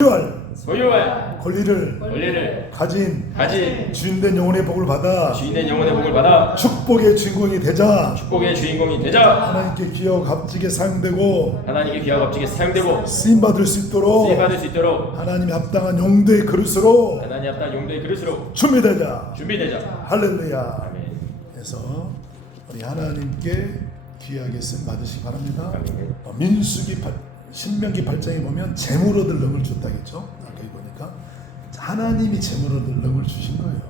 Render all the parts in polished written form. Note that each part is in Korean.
소유할 권리를 가진 주인된 영혼의 복을 받아 축복의 주인공이 되자 축복의 주인공이 되자 하나님께 귀하고 값지게 사용되고 쓰임받을 수 있도록 하나님이 합당한 용도의 그릇으로 준비되자. 할렐루야. 아멘. 그래서 우리 하나님께 귀하게 쓰임 받으시기 바랍니다. 아멘. 신명기 8장에 보면 재물 얻을 능을 줬다겠죠. 아까 보니까 하나님이 재물 얻을 능을 주신 거예요.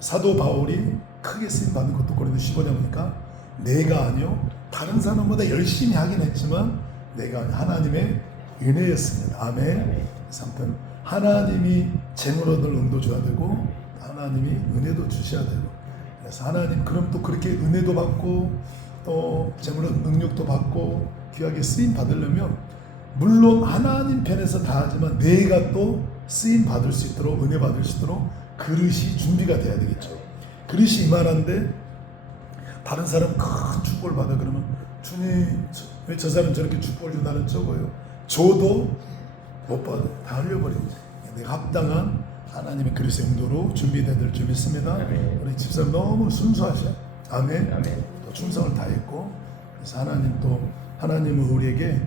사도 바울이 크게 쓰임 받는 것도 고린도 15장 보니까 내가 아니요 다른 사람보다 열심히 하긴 했지만 내가 아니요 하나님의 은혜였습니다. 아멘. 그래서 아무튼 하나님이 재물 얻을 능도 줘야 되고 하나님이 은혜도 주셔야 되고 그래서 하나님 그럼 또 그렇게 은혜도 받고 또 재물 얻을 능력도 받고 귀하게 쓰임 받으려면 물론 하나님 편에서 다 하지만 내가 또 쓰임 받을 수 있도록 은혜 받을 수 있도록 그릇이 준비가 돼야 되겠죠. 그릇이 이만한데 다른 사람 큰 축복을 받아 그러면 주님 왜 저 사람 저렇게 축복을 줘 나는 적어요. 줘도 못 받아 다 흘려버리죠. 내가 합당한 하나님의 그릇의 용도로 준비되어 될 줄 믿습니다. 아멘. 우리 집사님 너무 순수하셔. 아멘. 아멘. 또 충성을 다했고 그래서 하나님은 우리에게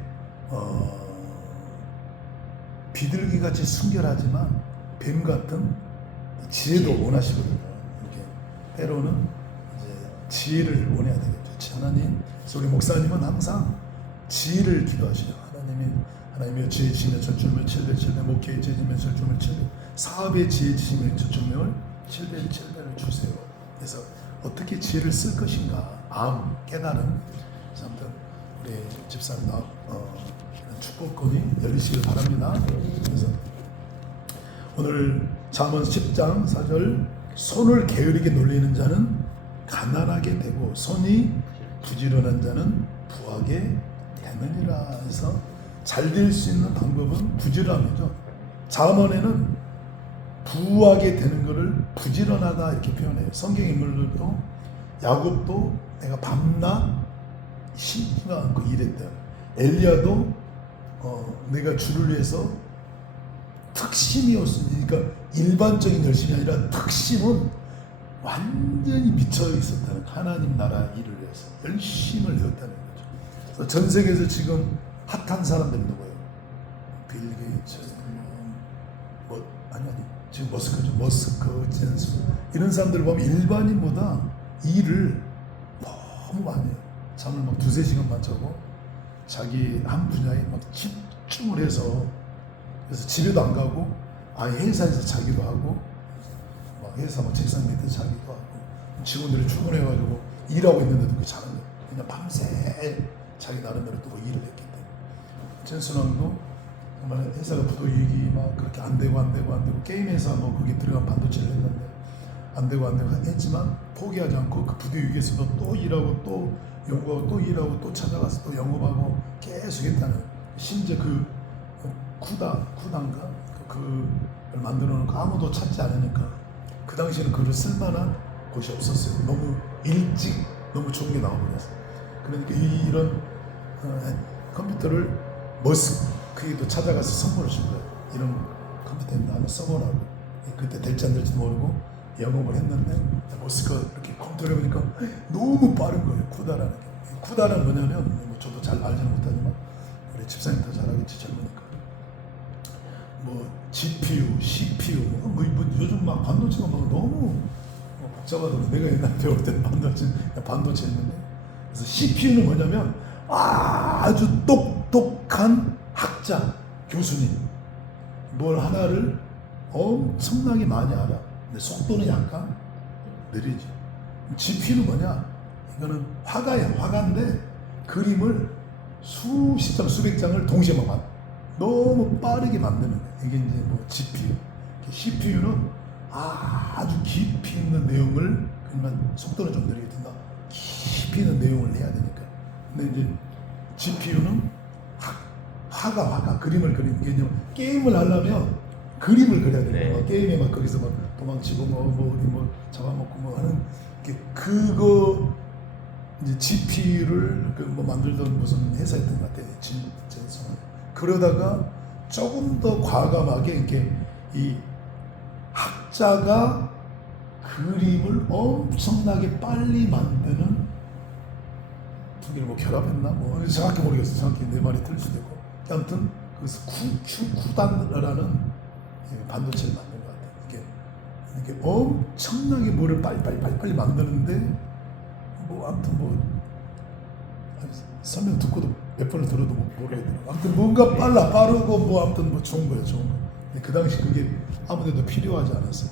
비둘기같이 순결하지만 뱀같은 지혜도 원하시거든요. 이렇게 때로는 이제 지혜를 원해야 되겠죠. 하나님, 우리 목사님은 항상 지혜를 기도하시죠. 하나님의 지혜 지시면 전출면 700, 목회의 지혜 지시면 전출면 700, 사업의 지혜 지시면 전출면 700을 주세요. 그래서 어떻게 지혜를 쓸 것인가, 깨달음. 그래서 아무튼 우리 집사님도 축복권이 열리시길 바랍니다. 그래서 오늘 잠언 10장 4절 손을 게으르게 놀리는 자는 가난하게 되고 손이 부지런한 자는 부하게 되느니라 해서 잘 될 수 있는 방법은 부지런함이죠. 잠언에는 부하게 되는 것을 부지런하다 이렇게 표현해요. 성경 인물들도 야곱도 내가 밤낮 쉬지가 않고 일했다. 엘리야도 내가 주를 위해서 특심이었으니 그러니까 일반적인 열심이 아니라 특심은 완전히 미쳐 있었다는 하나님 나라 일을 위해서 열심을 내었다는 거죠. 그래서 전 세계에서 지금 핫한 사람들이 누구예요? 빌 게이츠, 지금 머스크, 젠슨 이런 사람들 보면 일반인보다 일을 너무 많이 해요. 잠을 막 2-3시간만 자고 자기 한 분야에 막 집중을 해서 그래서 집에도 안 가고 아예 회사에서 자기도 하고 막 회사 막 책상 밑에 자기도 하고 직원들이 출근해가지고 일하고 있는데도 그 자는 거예요. 그냥 밤새 자기 나름대로 또 일을 했기 때문에 젠슨왕도 정말 회사가 부도이익이 막 그렇게 안 되고 게임회사 뭐 거기 들어간 반도체를 했는데 안 되고 했지만 포기하지 않고 그 부도이익에서도 또 일하고 또 연구하고 또 일하고 또 찾아가서 또 영업하고 계속 했다는 심지어 그 쿠단가 그걸 만들어 놓고 아무도 찾지 않으니까 그 당시에는 그를 쓸만한 곳이 없었어요. 너무 일찍 너무 좋은 게 나와버렸어요. 그러니까 이런 컴퓨터를 머스크에도 찾아가서 선물을 준 거예요. 이런 컴퓨터입니다. 한번 써보라고. 그때 될지 안 될지 모르고 영업을 했는데 머스크가 이렇게 컴퓨터를 해보니까 너무 빠른 거예요. 쿠다라는 게. 쿠다는 뭐냐면 뭐 저도 잘 알지는 못하지만 우리 집사님 더 잘하겠지 젊으니까 뭐 GPU, CPU 뭐 요즘 막 반도체가 뭐 너무 복잡하더라고. 내가 옛날에 배울 때는 반도체 했는데 그래서 CPU는 뭐냐면 아주 똑똑한 학자, 교수님 뭘 하나를 엄청나게 많이 알아. 근데 속도는 약간 느리죠. GPU는 뭐냐? 이거는 화가야. 화가인데 그림을 수십 장, 수백 장을 동시에 막 너무 빠르게 만드는 거예요. 이게 이제 뭐 GPU. CPU는 아주 깊이 있는 내용을 그러면 속도는 좀 느리게 된다. 깊이 있는 내용을 해야 되니까. 근데 이제 GPU는 화가 그림을 그리는 게 게임을 하려면 그림을 그려야 돼요. 네. 게임에 막 거기서 막 도망치고 뭐 잡아먹고 뭐 하는 그거 이제 GPU를 뭐 만들던 무슨 회사였던 것 같아요. 그러다가 조금 더 과감하게 이렇게 이 학자가 그림을 엄청나게 빨리 만드는 두개를 뭐 결합했나 뭐 정확히 모르겠어. 정확히 내 말이 틀릴 수도 있고. 아무튼 그래서 QQ단이라는 반도체를 만든 것 같아요. 이게 엄청나게 뭐를 빨리 만드는데 뭐 아무튼 뭐 설명 듣고도 몇 번을 들어도 모르겠더라고. 아무튼 뭔가 빠르고 뭐 아무튼 뭐 좋은 거예요, 좋은 거. 근데 그 당시 그게 아무데도 필요하지 않았어요.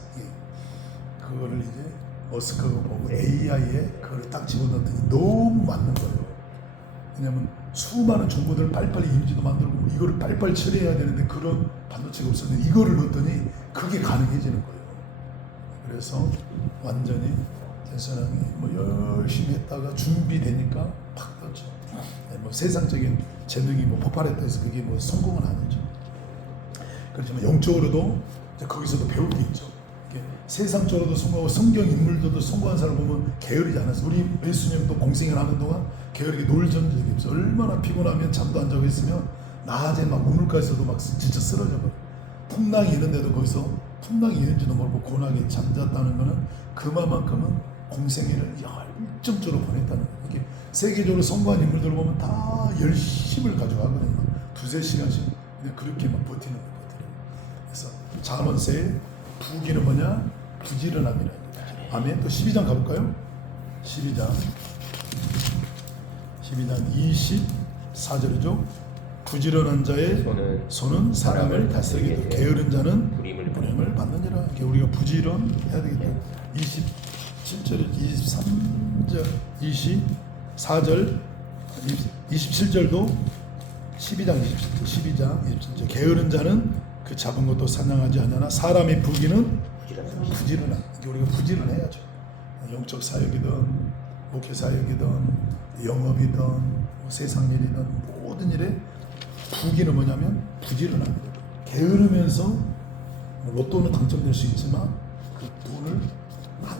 그거를 이제 머스크가 보고 AI에 그걸 딱 집어넣었더니 너무 맞는 거예요. 왜냐면 수많은 정보들을 빨리빨리 이미지도 만들고 이거를 빨리빨리 처리해야 되는데 그런 반도체가 없었는데 이거를 넣었더니 그게 가능해지는 거예요. 그래서 완전히 대선왕이 뭐 열심히 했다가 준비되니까 팍 떴죠. 뭐 세상적인 재능이 뭐 폭발했다 해서 그게 뭐 성공은 아니죠. 그렇지만 영적으로도 이제 거기서도 배울 게 있죠. 세상적으로도 성공하고 성경 인물들도 성공한 사람 보면 게으르지 않았어요. 우리 예수님도 공생을 하는 동안 게으르게 놀전 적이 없어요. 얼마나 피곤하면 잠도 안 자고 있으면 낮에 막 우물가에서도 막 진짜 쓰러져 버려요. 풍랑이 있는데도 거기서 풍랑이 있는지도 모르고 고나게 잠잤다는 거는 그만큼은 공생애를 열정적으로 보냈다는 거예요. 이게 세계적으로 성공한 인물들을 보면 다 열심을 가지고 하거든요. 2-3시간씩 근데 그렇게 막 버티는 거예요. 그래서 잠언서의 부기는 뭐냐? 부지런함이라. 아멘. 또 12장 가볼까요? 12장 24절이죠. 부지런한 자의 손은 사람을 다스리게 되 게으른 자는 부림을 받느니라. 이렇게 우리가 부지런해야 되겠다. 27절, 23절, 24절, 27절도 12장 27절 게으른 자는 그 잡은 것도 사냥하지 않냐나 사람의 부귀는 부지런함. 우리가 부지런해야죠. 영적 사역이든 목회 사역이든 영업이든 뭐 세상 일이든 모든 일에 부귀는 뭐냐면 부지런함이에요. 게으르면서 뭐 로또는 당첨될 수 있지만 그 돈을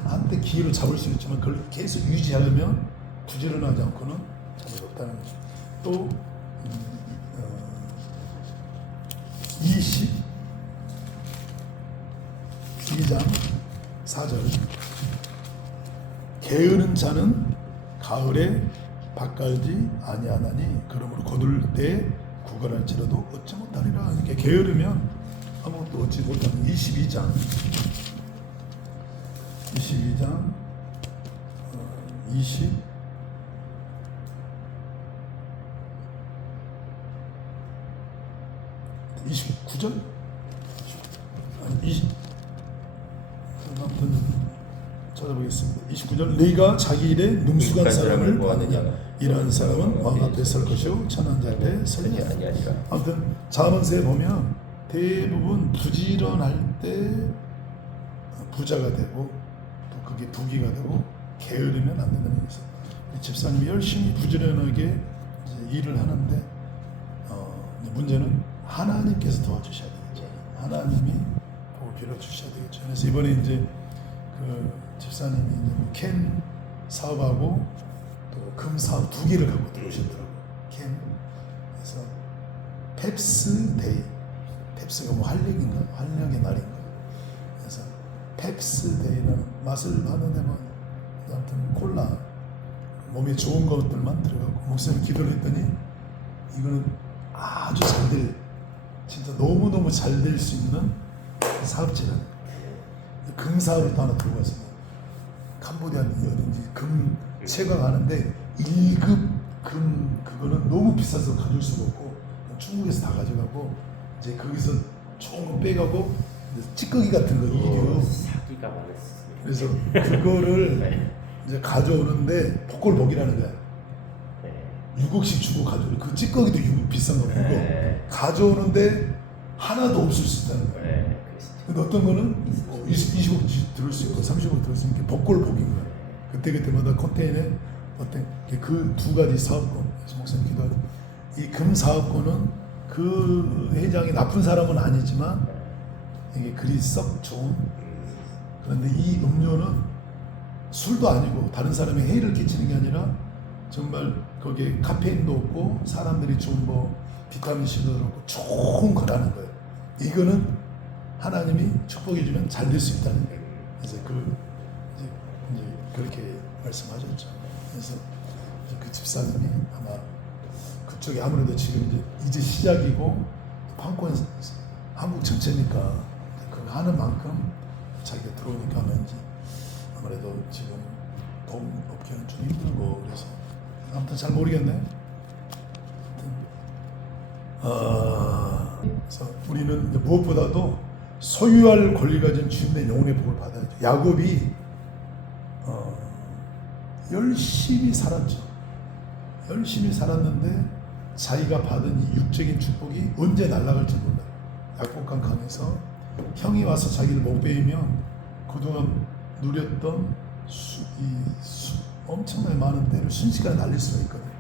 한때 기회를 잡을 수 있지만 그걸 계속 유지하려면 부지런하지 않고는 답이 없다는 거죠. 또 22장 4절 게으른 자는 가을에 밭갈지 아니하나니 그러므로 거둘 때 구걸할지라도 얻지 못하리라. 이렇게 게으르면 아무것도 얻지 못하는 22장 29절? 아니 20 아무튼 찾아보겠습니다. 29절 네가 자기 일에 능숙한 사람을 보았느냐 이러한 사람은 왕 앞에 설 것이요 천한 자 앞에 설지 아니하리라. 아무튼 잠언서에 보면 대부분 부지런할 때 부자가 되고 또 그게 부귀가 되고 게으르면 안 된다는 것이죠. 집사님이 열심히 부지런하게 일을 하는데 문제는 하나님께서 도와주셔야 되겠죠. 하나님이 복을 빌어주셔야 되겠죠. 그래서 이번에 이제 그 집사님이 이제 캔 사업하고 또 금 사업 2개를 갖고 들어오셨더라고요. 캔. 그래서 펩스 데이. 펩스가 뭐 활력인가? 활력의 날인가? 그래서 펩스 데이라는 맛을 봤는데 뭐 아무튼 콜라 몸에 좋은 것들만 들어가고 목사님 기도를 했더니 이거는 아주 잘 될 진짜 너무너무 잘 될 수 있는 사업지라는 금 사업을 또 하나 들고 왔습니다. 캄보디아 어딘지 금 채광하는데 1급 금 그거는 너무 비싸서 가져올 수가 없고 중국에서 다 가져가고 이제 거기서 좋은 거 빼가고 찌꺼기 같은 거 이류 사기가 많았어요. 그래서 그거를 이제 가져오는데 복골복이라는 거야. 6억씩 주고 가져오는 그 찌꺼기도 비싼 거고 가져오는데 하나도 없을 수 있다는 거야. 근데 어떤 거는 20억 들을 수 있고 30억 들을 수 있는 게 복골복인 거야. 그때마다 컨테이너에 어떤 그 2가지 사업권. 그래서 목사님 기도하죠. 이 금 사업권은 그 회장이 나쁜 사람은 아니지만 이게 그리 썩 좋은. 그런데 이 음료는 술도 아니고 다른 사람의 해를 끼치는 게 아니라 정말 거기에 카페인도 없고 사람들이 좀 뭐 비타민 C도 그렇고 좋은 거라는 거예요. 이거는 하나님이 축복해 주면 잘 될 수 있다는 거예요. 그래서 이제 그렇게 말씀하셨죠. 그래서 그 집사님이 아마 그쪽이 아무래도 지금 이제 시작이고 판권 한국 전체니까 그 하는 만큼 자기가 들어오니까 하는지 아무래도 지금 돈 없기는 좀 힘들고 그래서 아무튼 잘 모르겠네. 그래서 우리는 이제 무엇보다도 소유할 권리 가진 주인의 영혼의 복을 받아야죠. 야곱이 열심히 살았죠. 열심히 살았는데 자기가 받은 이 육적인 축복이 언제 날아갈지 몰라요. 약복강 강에서 형이 와서 자기를 못 베이면 그동안 누렸던 엄청나게 많은 때를 순식간에 날릴 수가 있거든요.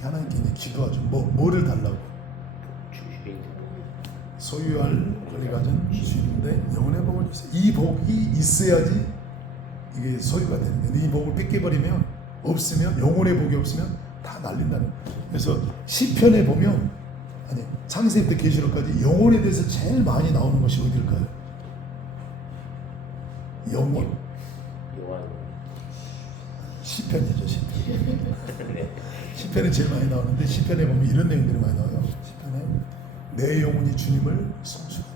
하나님께 이제 기도하죠. 뭐를 달라고? 소유할 권리 가진 주인인데 영혼의 복을 주세요. 이 복이 있어야지 이게 소유가 되는 거예요. 이 복을 뺏겨버리면 없으면 영혼의 복이 없으면 다 날린다는 거예요. 그래서 시편에 보면 아니 창세기부터 계시록까지 영혼에 대해서 제일 많이 나오는 것이 어딜까요? 영혼. 시편이죠. 시편. 시편에 제일 많이 나오는데 시편에 보면 이런 내용들이 많이 나와요. 시편에 내 영혼이 주님을 송축하라.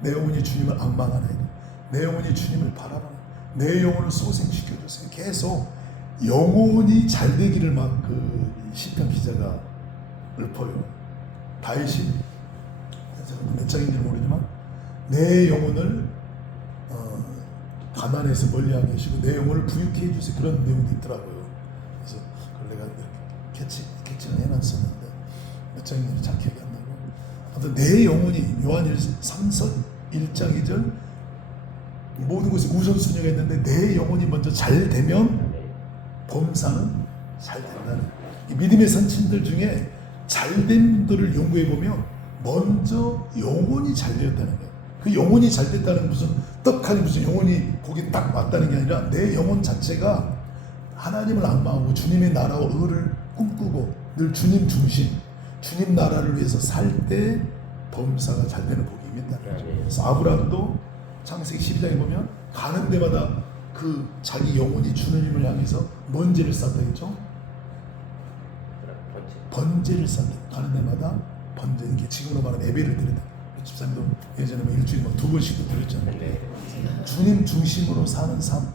내 영혼이 주님을 악망하나이다. 내 영혼이 주님을 바라보나. 내 영혼을 소생시켜주세요. 계속 영혼이 잘 되기를 막 그 시편 기자가 읊어요. 다윗이 몇 장인지 모르지만 내 영혼을 가난에서 멀리하게 하시고 내 영혼을 부유케 해주세요. 그런 내용도 있더라고요. 그래서 그걸 내가 캐치를 해놨었는데 몇 장인지 잘 기억이 안 나고 아무튼 내 영혼이 요한일 3서 1장 2절 모든 것이 우선순위가 있는데 내 영혼이 먼저 잘 되면 범사는 잘 된다는 이 믿음의 선친들 중에 잘된 분들을 연구해 보면 먼저 영혼이 잘 되었다는 거예요. 그 영혼이 잘 됐다는 무슨 떡하니 무슨 영혼이 거기 딱 맞다는 게 아니라 내 영혼 자체가 하나님을 악망하고 주님의 나라와 의를 꿈꾸고 늘 주님 중심, 주님 나라를 위해서 살 때 범사가 잘 되는 복이 있다는 거죠. 그래서 아브라함도 창세기 12장에 보면 가는 데마다 그 자기 영혼이 주님을 향해서 뭔 죄를 쌓다 했죠? 번제를 쌓다. 가는 데마다 번제, 이게 지금으로 말하면 예배를 드린다. 집사님도 예전에 일주일에 두 번씩도 드렸잖아요. 주님 중심으로 사는 삶.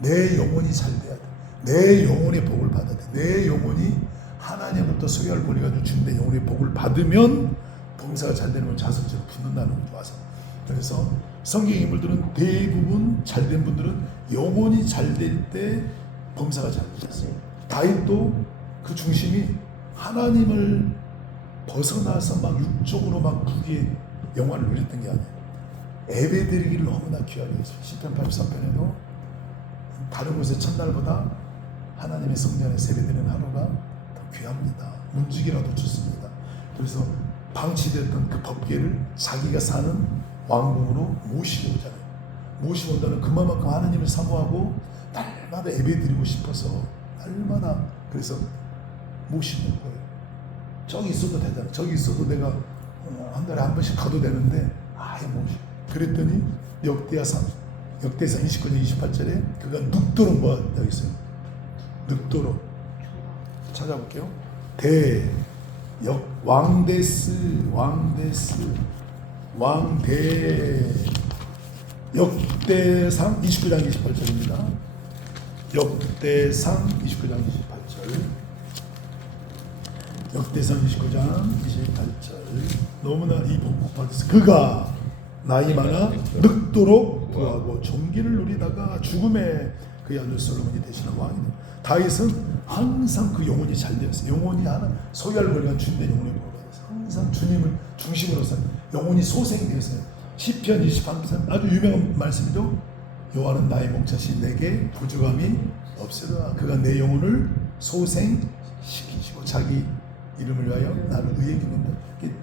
내 영혼이 잘 돼야 돼. 내 영혼의 복을 받아야 돼. 내 영혼이 하나님으로부터 소유할 권리가 주는데 영혼의 복을 받으면 범사가 잘 되는 건 자선처럼 붙는다는 거 좋아서. 그래서 성경 인물들은 대부분 잘된 분들은 영혼이 잘 될 때 범사가 잘 되셨어요. 다윗도 그 중심이 하나님을 벗어나서 막 육적으로 막 부귀의 영화를 누렸던 게 아니에요. 예배드리기를 너무나 귀하게 했어요. 시편 83편에도 다른 곳의 첫날보다 하나님의 성전에 예배드리는 하루가 더 귀합니다. 문지기라도 좋습니다. 그래서 방치됐던 그 법궤를 자기가 사는 왕궁으로 모시고 오잖아요. 모시고 온다는 그만큼 하나님을 사모하고 날마다 예배드리고 싶어서 날마다 그래서 모시고 온 거예요. 저기 있어도 되잖아. 저기 있어도 내가 한 달에 한 번씩 가도 되는데 아예 모시. 그랬더니 역대상 29장 28절에 그가 늑도로 뭐하다고 있어요. 늑도로 찾아볼게요. 역대상 29장 28절입니다. 역대상 29장 28절. 역대상 29장 28절. 너무나 이 복을 받았어. 그가 나이 많아 늙도록 부하고 존귀를 누리다가 죽음에 그의 아들 솔로몬이 대신한 왕이다. 다윗은 항상 그 영혼이 잘 되었어요. 영혼이 하나 소유할 권리가 주님의 영혼을 받았어요. 항상 주님을 중심으로 살 영혼이 소생되었어요. 시편 23편 아주 유명한 말씀이죠. 여호와는 나의 목자시 내게 부족함이 없으리라. 그가 내 영혼을 소생시키시고 자기 이름을 위하여 나를 의에 기는다.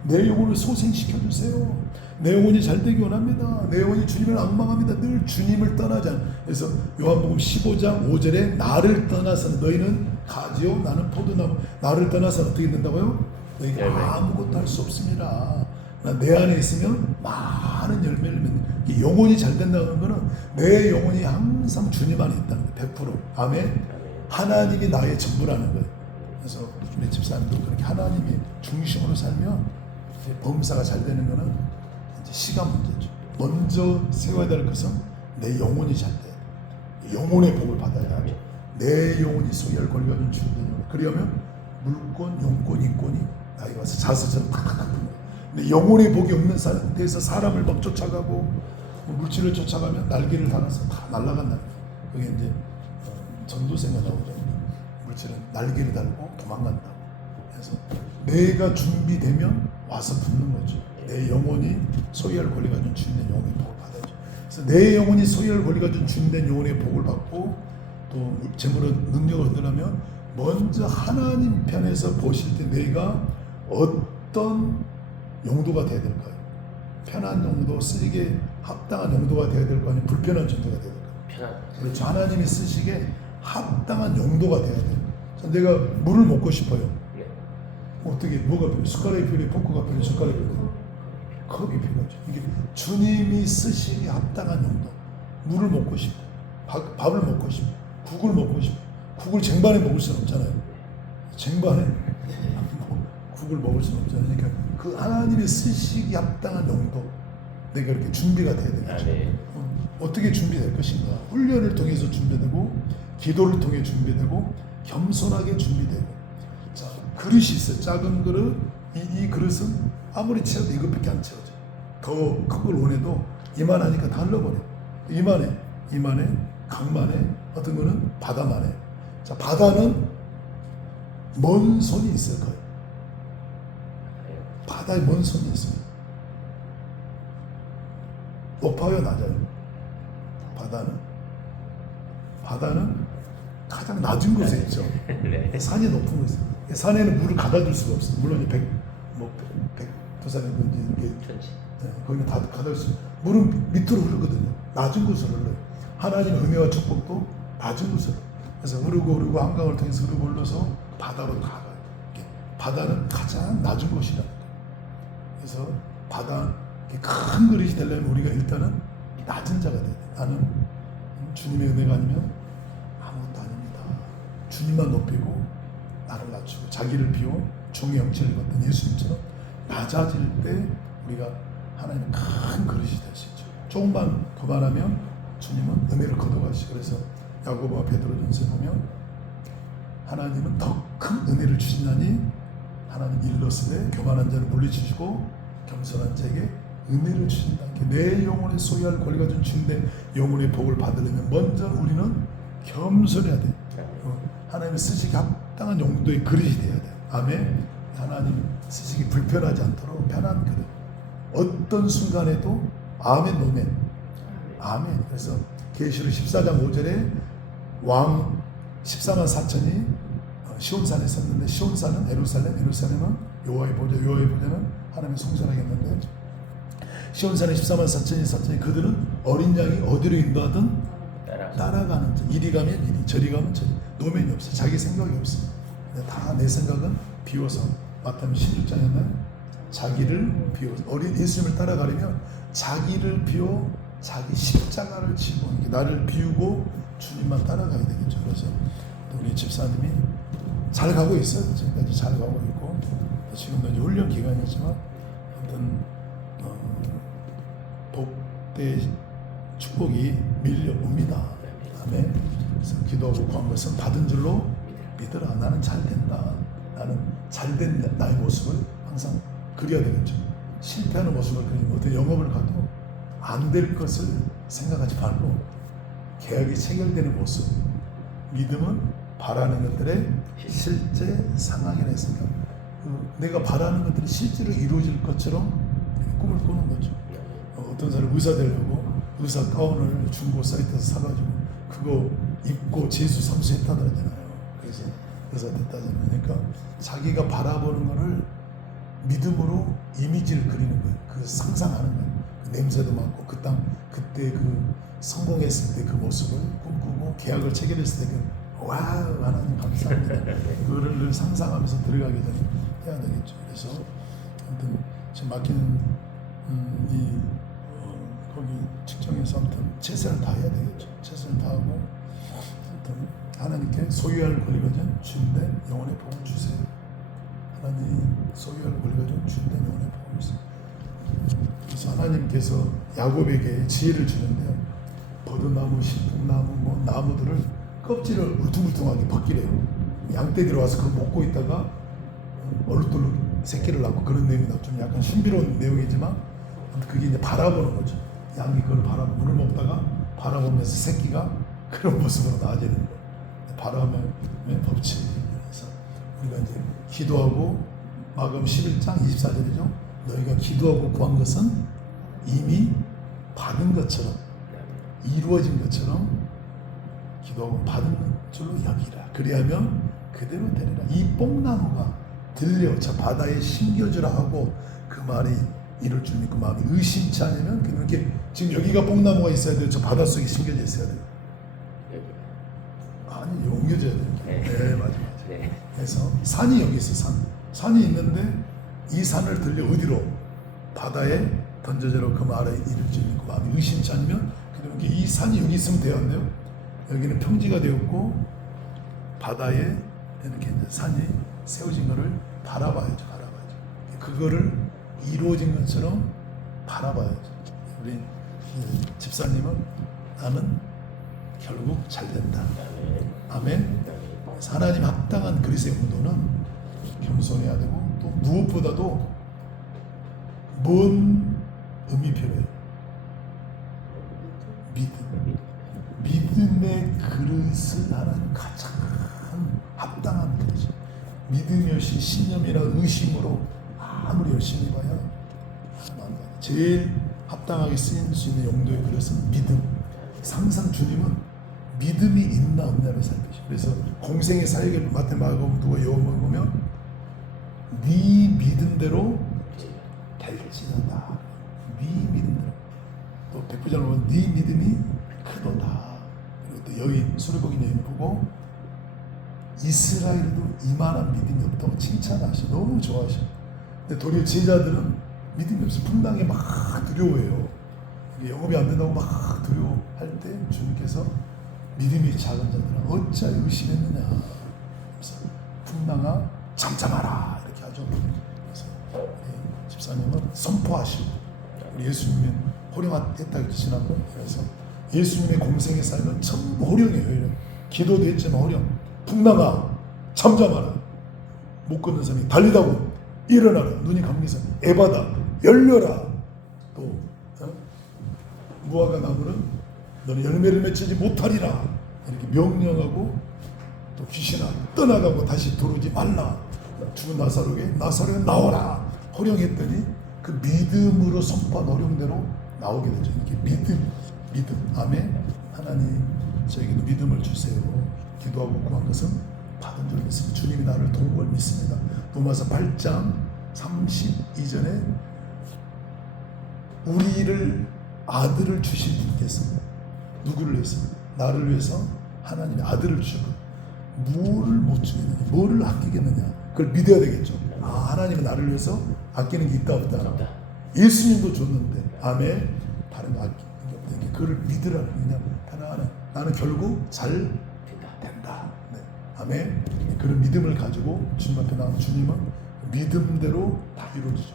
내 영혼을 소생시켜주세요. 내 영혼이 잘되기 원합니다. 내 영혼이 주님을 악망합니다. 늘 주님을 떠나지 않아. 그래서 요한복음 15장 5절에 나를 떠나서는 너희는 가지요 나는 포도나무. 나를 떠나서 어떻게 된다고요? 너희가 열매. 아무것도 할 수 없습니다. 내 안에 있으면 많은 열매를 맺는. 이 영혼이 잘 된다는 거는 내 영혼이 항상 주님 안에 있다는 거예요. 100%. 아멘. 하나님이 나의 전부라는 거예요. 그래서 우리 집사님도 그렇게 하나님이 중심으로 살면 이제 범사가 잘 되는 거는 이제 시간 문제죠. 먼저 세워야 될 것은 내 영혼이 잘 돼. 영혼의 복을 받아야 돼. 내 영혼이 소유할 권리가 좀 주는. 그러면 물권, 용권, 인권이 나에게 와서 자수처럼 탁탁탁 붙는 거예요. 근데 영혼의 복이 없는 상태에서 사람을 막 쫓아가고 물질을 쫓아가면 날개를 달아서 다 날아간다는 거예요. 그게 이제 전도생가 나오죠. 물질은 날개를 달고 도망간다고. 그래서 내가 준비되면 와서 붙는 거죠. 내 영혼이 소유할 권리가 준 주인된 영혼의 복을 받아야죠. 그래서 내 영혼이 소유할 권리가 준 주인된 영혼의 복을 받고 또 재물을 능력을 얻으려면 먼저 하나님 편에서 보실 때 내가 어떤 용도가 돼야 될까요? 편한 용도, 쓰기에 합당한 용도가 돼야 될 거 아니면 불편한 정도가 돼야 될까요? 편안. 그렇죠. 하나님이 쓰시기에 합당한 용도가 돼야 돼요. 그래서 내가 물을 먹고 싶어요. 네. 어떻게 뭐가 필요해? 숟가락이 필요해? 포크가 필요해? 숟가락이 필요해? 컵이 필요하죠. 이게 주님이 쓰시기에 합당한 용도. 물을 먹고 싶어. 밥을 먹고 싶어. 국을 먹고 싶어. 국을 쟁반에 먹을 수는 없잖아요. 쟁반에 국을 먹을 수는 없잖아요. 그러니까 그 하나님이 쓰시기 합당한 용도 내가 이렇게 준비가 돼야 되겠죠. 네. 어떻게 준비될 것인가? 훈련을 통해서 준비되고 기도를 통해 준비되고 겸손하게 준비되고. 자, 그릇이 있어요. 작은 그릇. 이 그릇은 아무리 채워도 이것밖에 안 채워져. 더 큰 걸 원해도 이만하니까 다 흘러버려. 이만해, 강만해, 어떤 거는 바다만해. 자, 바다는 먼 손이 있을 거예요. 바다에 먼 손이 있어요. 높아요, 낮아요? 바다는 가장 낮은 곳에 있죠. 네. 산이 높은 곳에. 산에는 물을 가다 줄 수가 없어요. 물론 백두산에 이게 천지. 거기는 다 가다 줄 수. 물은 밑으로 흐르거든요. 낮은 곳으로 흘러요. 하나님 은혜와 축복도 낮은 곳으로. 그래서 흐르고 한강을 통해서 흐르고 흘러서 바다로 가요. 바다는 가장 낮은 곳이라는 거예요. 그래서 바다 큰 그릇이 되려면 우리가 일단은 낮은 자가 돼야 돼. 나는 주님의 은혜가 아니면 아무것도 아닙니다. 주님만 높이고 나를 낮추고 자기를 비워 종의 형체를 입었던 예수님처럼 낮아질 때 우리가 하나님 큰 그릇이 될 수 있죠. 조금만 그만하면 주님은 은혜를 거둬가시고. 그래서 야고보와 베드로전서에 보면 하나님은 더 큰 은혜를 주시나니 하나님 일러스되 교만한 자를 물리치시고 겸손한 자에게 은혜를 주신다. 내 영혼에 소유할 권리가 준 주인데 영혼의 복을 받으려면 먼저 우리는 겸손해야 돼. 하나님이 쓰시기 합당한 용도의 그릇이 돼야 돼. 아멘. 하나님 쓰시기 불편하지 않도록 편한 그릇. 어떤 순간에도 아멘 노멘. 아멘. 그래서 계시록 14장 5절에 왕 14만 4천이 시온산에 섰는데 시온산은 예루살렘은 여호와의 보좌는 하나님의 성전하게 했는데 시온산에 14만 4천이 섰더니 그들은 어린 양이 어디로 인도하든 따라가는 자. 이리 가면 이리 저리 가면 저리. 노면이 없어. 자기 생각이 없어. 다 내 생각은 비워서 마태복음 16장에는 자기를 비워서 어린 예수님을 따라가려면 자기를 비워 자기 십자가를 지고 나를 비우고 주님만 따라가야 되겠죠. 그래서 우리 집사님이 잘 가고 있어요. 지금까지 잘 가고 있고 지금도 이제 훈련 기간이지만 아무튼 복대 축복이 밀려옵니다. 아멘. 그래서 기도하고 구한 것은 받은 줄로 믿으라. 나는 잘 된다. 나는 잘된 나의 모습을 항상 그려야 되겠죠. 실패하는 모습을 그리고 어떤 영업을 가도 안 될 것을 생각하지 말고 계약이 체결되는 모습. 믿음은 바라는 것들의 실제 상황이라 생각. 내가 바라는 것들이 실제로 이루어질 것처럼 꿈을 꾸는 거죠. 어떤 사람 의사 되려고 의사 가운을 중고 사이트에서 사가지고 그거 입고 재수 삼수했다더라잖아요. 그래서 의사 됐다잖아요. 그러니까 자기가 바라보는 거를 믿음으로 이미지를 그리는 거예요. 그 상상하는 거예요. 그 냄새도 맡고 그 땅 그때 그 성공했을 때 그 모습을 꿈꾸고 계약을 체결했을 때 그 와우 하나님 감사합니다. 그거를 늘 상상하면서 들어가게 되는. 해야 되겠죠. 그래서 아무튼 지금 맡기는 거기 측정해서 아무튼 최선을 다해야 되겠죠. 최선을 다하고 아무튼 하나님께 소유할 권리가 된 주인된 영혼의 복을 주세요. 하나님 소유할 권리가 된 주인된 영혼의 복을 주세요. 그래서 하나님께서 야곱에게 지혜를 주는데요. 버드나무, 신풍나무, 뭐 나무들을 껍질을 울퉁불퉁하게 벗기래요. 양떼들이 와서 그걸 먹고 있다가 얼룩덜룩 새끼를 낳고 그런 내용이 나와. 좀 약간 신비로운 내용이지만 그게 이제 바라보는 거죠. 양이 그걸 바라보고 물을 먹다가 바라보면서 새끼가 그런 모습으로 나아지는 거예요. 바라보면 법칙. 그래서 우리가 이제 기도하고 마가음 11장 24절이죠. 너희가 기도하고 구한 것은 이미 받은 것처럼 이루어진 것처럼 기도하고 받은 줄로 여기라. 그리하면 그대로 되리라. 이 뽕나무가 들려 저 바다에 심겨주라 하고 그 말이 이룰 줄 믿고 마음이 의심치 않으면 그렇게 지금 여기가 뽕나무가 있어야 돼요. 저 바닷속에 심겨져 있어야 돼요. 아니 옮겨져야 돼요. 네 맞아. 네. 그래서 산이 여기 있어. 산이 있는데 이 산을 들려 어디로? 바다에 던져져라 그 말에 이룰 줄 믿고 마음이 의심치 않으면 그렇게 이 산이 여기 있으면 돼야 돼요. 여기는 평지가 되었고 바다에 이렇게 이제 산이 세워진 것을 바라봐야죠. 그거를 이루어진 것처럼 바라봐야죠. 우리 집사님은 나는 결국 잘 된다. 아멘. 그래서 하나님 합당한 그리스도의 운동은 겸손해야 되고 또 무엇보다도 뭔 의미 필요해요. 믿음의 그릇을 하는 가장 합당한 그릇. 믿음이 없이 신념이나 의심으로 아무리 열심히 봐야 제일 합당하게 쓰일 수 있는 용도의 그릇은 믿음. 항상 주님은 믿음이 있나 없나를 살피죠. 그래서 공생의 사역을 마태마가복음 누가 요한복음 보면 네 믿음대로 될지어다. 네 믿음대로. 또 백부장을 보면 네 믿음이 크도다. 그리고 또 여인 수르복인 여인을 보고 이스라엘에도 이만한 믿음이 없다고 칭찬하셔. 너무 좋아하셔. 근데 도리어 제자들은 믿음이 없어. 분당에 막 두려워해요. 이게 영업이 안 된다고 막 두려워할 때 주님께서 믿음이 작은 자들은 어찌하여 의심했느냐. 그래서 분당아 잠잠하라 이렇게 하죠. 그래서 우리 집사님은 선포하시고 우리 예수님이 호령했다 그러시나요? 그래서 예수님의 공생의 삶은 전부 호령이에요. 호령. 기도도 했지만 호령. 풍랑아 잠잠하라. 못 걷는 사람이 달리다고 일어나라. 눈이 감긴 사람이 에바다 열려라. 또 무화과 나무는 너는 열매를 맺지 못하리라. 이렇게 명령하고 또 귀신아 떠나가고 다시 들어오지 말라. 죽은 나사로에게 나오라. 호령했더니 그 믿음으로 선포한 호령대로 나오게 되죠. 이렇게 믿음. 아멘. 하나님 저에게도 믿음을 주세요. 기도하고 구한 것은 받은 줄 믿습니다. 주님이 나를 도운 걸 믿습니다. 로마서 8장 32절에 우리를 아들을 주신 분께서 누구를 위해서? 나를 위해서 하나님의 아들을 주셨고 뭐를 못 주겠느냐? 뭐를 아끼겠느냐? 그걸 믿어야 되겠죠. 하나님은 나를 위해서 아끼는 게 있다 없다. 예수님도 줬는데 아멘. 다른 거 아끼는 게 없다. 그걸 믿으라는 그냥 나는 결국 잘 된다. 네. 아멘. 그런 믿음을 가지고 주님 앞에 나오면 주님은 믿음대로 다 이루어지죠.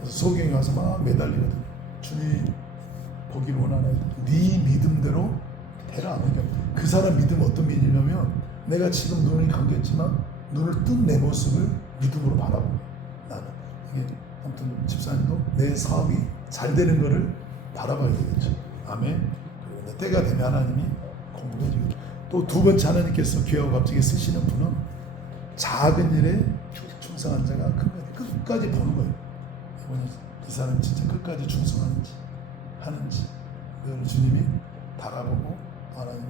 그래서 소경에 가서 막 매달리거든. 주님 보기를 원하나이다. 네 믿음대로 되라. 그러니까 그 사람 믿음은 어떤 믿음이냐면 내가 지금 눈을 감겼지만 눈을 뜬 내 모습을 믿음으로 바라보고 나는 이게 아무튼 집사님도 내 사업이 잘 되는 거를 바라봐야 되겠죠. 아멘. 그리고 때가 되면 하나님이 공부해주고 또 두 번째 하나님께서 귀하고 갑자기 쓰시는 분은 작은 일에 충성한 자가 큰 거 끝까지 보는 거예요. 이번에 이 사람 진짜 끝까지 충성하는지 하는지 그걸 주님이 바라보고 하나님이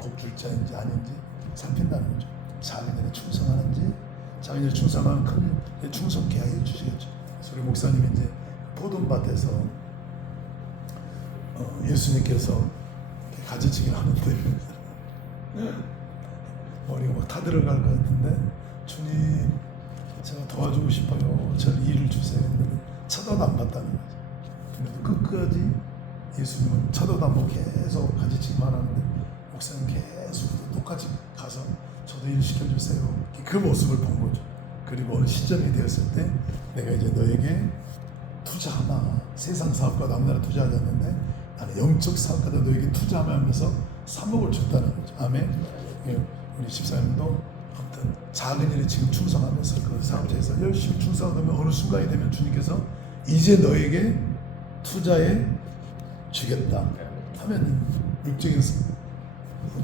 복 줄 자인지 아닌지 살핀다는 거죠. 작은 일에 충성하는지 작은 일에 충성하면 큰 일에 충성케 하여 주시겠죠. 그래서 우리 목사님이 이제 포도밭에서 예수님께서 가지치기를 하는데 머리가 막 타들어갈 것 같은데 주님 제가 도와주고 싶어요. 저를 일을 주세요. 했는데 쳐다도 안 봤다는 거죠. 그래도 끝까지 예수님은 쳐다도 안 보고 계속 가지치기만 하는데 목사님 계속 똑같이 가서 저도 일 시켜주세요. 그 모습을 본 거죠. 그리고 어느 시점이 되었을 때 내가 이제 너에게 투자하마. 세상 사업과 남나라 투자하지 않는데 나는 영적 사업가도 너에게 투자하마 하면서 3억을 줬다는 거죠. 아멘. 우리 집사님도 아무튼 작은 일에 지금 충성하면서 그 사업자에서 열심히 충성하면 어느 순간이 되면 주님께서 이제 너에게 투자해 주겠다 하면 육적인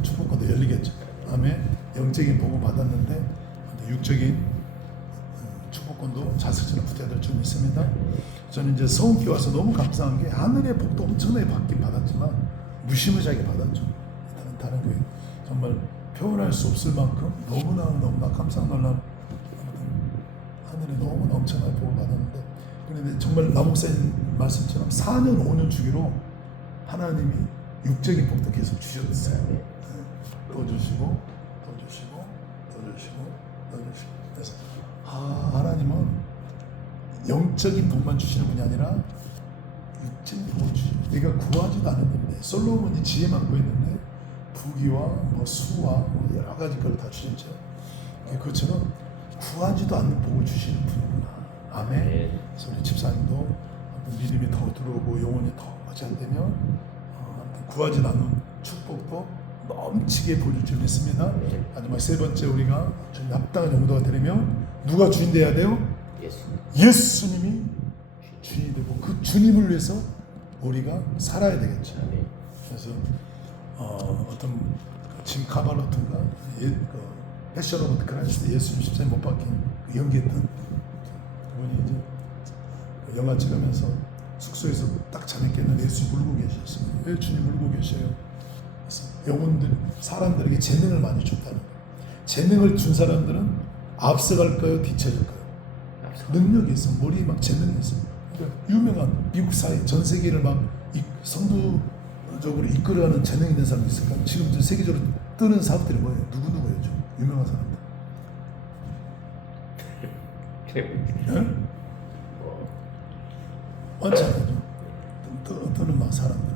축복권도 열리겠죠. 아멘. 영적인 복을 받았는데 육적인 축복권도 자석처럼 붙어야 될 줄 믿습니다. 저는 이제 서운기 와서 너무 감사한 게 하늘의 복도 엄청나게 받긴 받았지만 무시무시하게 받았죠. 다른 교회 정말 표현할 수 없을 만큼 너무나 깜짝 놀란 하늘에 너무 엄청나게 복을 받았는데, 그런데 정말 나 목사님 말씀처럼 4년 5년 주기로 하나님이 육적인 복도 계속 주셨어요. 또 주시고 또 주시고 또 주시고 또 주시고. 그래서 하나님은 영적인 복만 주시는 분이 아니라 육적인 복을 주시죠. 내가 구하지도 않았는데 솔로몬이 지혜만 구했는데 부귀와 뭐 수와 뭐 여러 가지 걸 다 주셨죠. 그것처럼 구하지도 않는 복을 주시는 분이구나. 아멘. 그래서 우리 집사님도 믿음이 더 들어오고 영혼이 더 잘 되면 구하지도 않는 축복도 넘치게 보여줄 줄 믿습니다. 마지막 세 번째, 우리가 주님 합당한 용도가 되려면 누가 주인 돼야 돼요? 예수님이 주인이 되고 그 주님을 위해서 우리가 살아야 되겠죠. 그래서 어떤 짐 카발로트인가 패션 오브 크라이스트 예수님 십자가에 못 박힌 그 연기했던 그분이 이제 영화 찍으면서 숙소에서 딱 잠이 깼는데 예수님 울고 계셨어요. 왜 주님 울고 계셔요? 그래서 영혼들 사람들에게 재능을 많이 줬다는 거예요. 재능을 준 사람들은 앞서갈까요? 뒤처질까요? 능력이 있어. 머리에 막 재능이 있어. 그러니까 유명한 미국 사회 전 세계를 막 선두적으로 이끌어가는 재능 있는 사람이 있을까? 지금 전 세계적으로 뜨는 사업들이 뭐예요? 누구예요? 좀 유명한 사람들. 네? 많잖아요. 뜨는 막 사람들.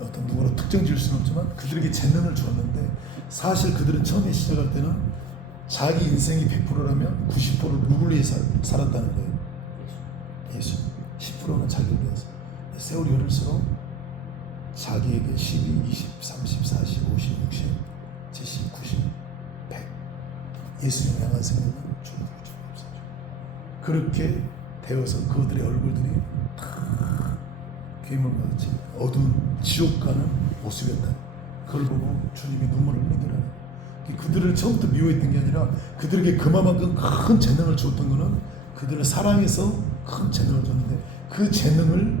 어떤 누구로 특정 지을 수는 없지만 그들에게 재능을 주었는데 사실 그들은 처음에 시작할 때는 자기 인생이 100%라면 90%를 누구를 위해 살았다는 거예요. 예수. 10%는 자기를 위해서. 세월이 흐를수록 자기에게 12, 20, 30, 40, 50, 60, 70, 90, 100 예수님 향한 생각은 줄어들 줄 없어요. 그렇게 되어서 그들의 얼굴들이 다 괴물같이 어두운 지옥 가는 모습이었다. 그걸 보고 주님이 눈물을 흘리더라고요. 그들을 처음부터 미워했던 게 아니라 그들에게 그만큼 큰 재능을 주었던 것은 그들을 사랑해서 큰 재능을 줬는데 그 재능을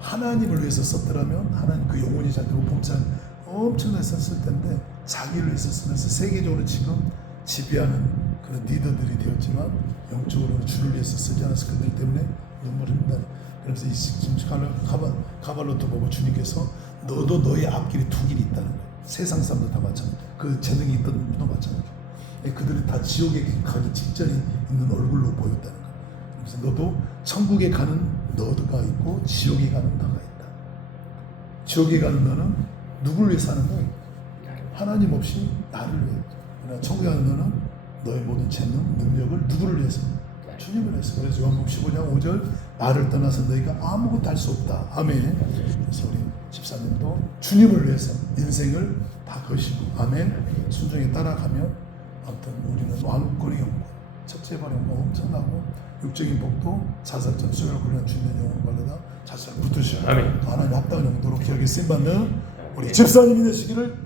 하나님을 위해서 썼더라면 하나님 그 영혼이 자기로 봉사를 엄청나게 썼을 텐데 자기를 위해서 쓰면서 세계적으로 지금 지배하는 그런 리더들이 되었지만 영적으로는 주를 위해서 쓰지 않아서 그들 때문에 눈물을 흘린다. 그래서 이 카발로트 보고 주님께서 너도 너의 앞길에 두 길이 있다는 거예요. 세상 사람들 다 마찬가지. 그 재능이 있던 분도 마찬가지. 그들은 다 지옥에 가기 직전에 있는 얼굴로 보였다는 거예요. 그래서 너도 천국에 가는 너가 있고 지옥에 가는 너가 있다. 지옥에 가는 너는 누구를 위해 사는 거예요? 하나님 없이 나를 위해. 그러나 천국에 가는 너는 너의 모든 재능, 능력을 누구를 위해서? 주님을 위해서. 그래서 요한복음 15장 5절 나를 떠나서 너희가 아무것도 할 수 없다. 아멘. 그래서 우리 집사님도 주님을 위해서 인생을 다 거시고 아멘. 순종에 따라가면 아무튼 우리는 왕권의 영광, 첫째 번의 영광 엄청나고 육적인 복도 자살전 수요를 굴리는 주님의 영광을 받으다 자살 붙으시고 하나님 합당한 용도로 기억에 쓰임받는 우리 집사님이 되시기를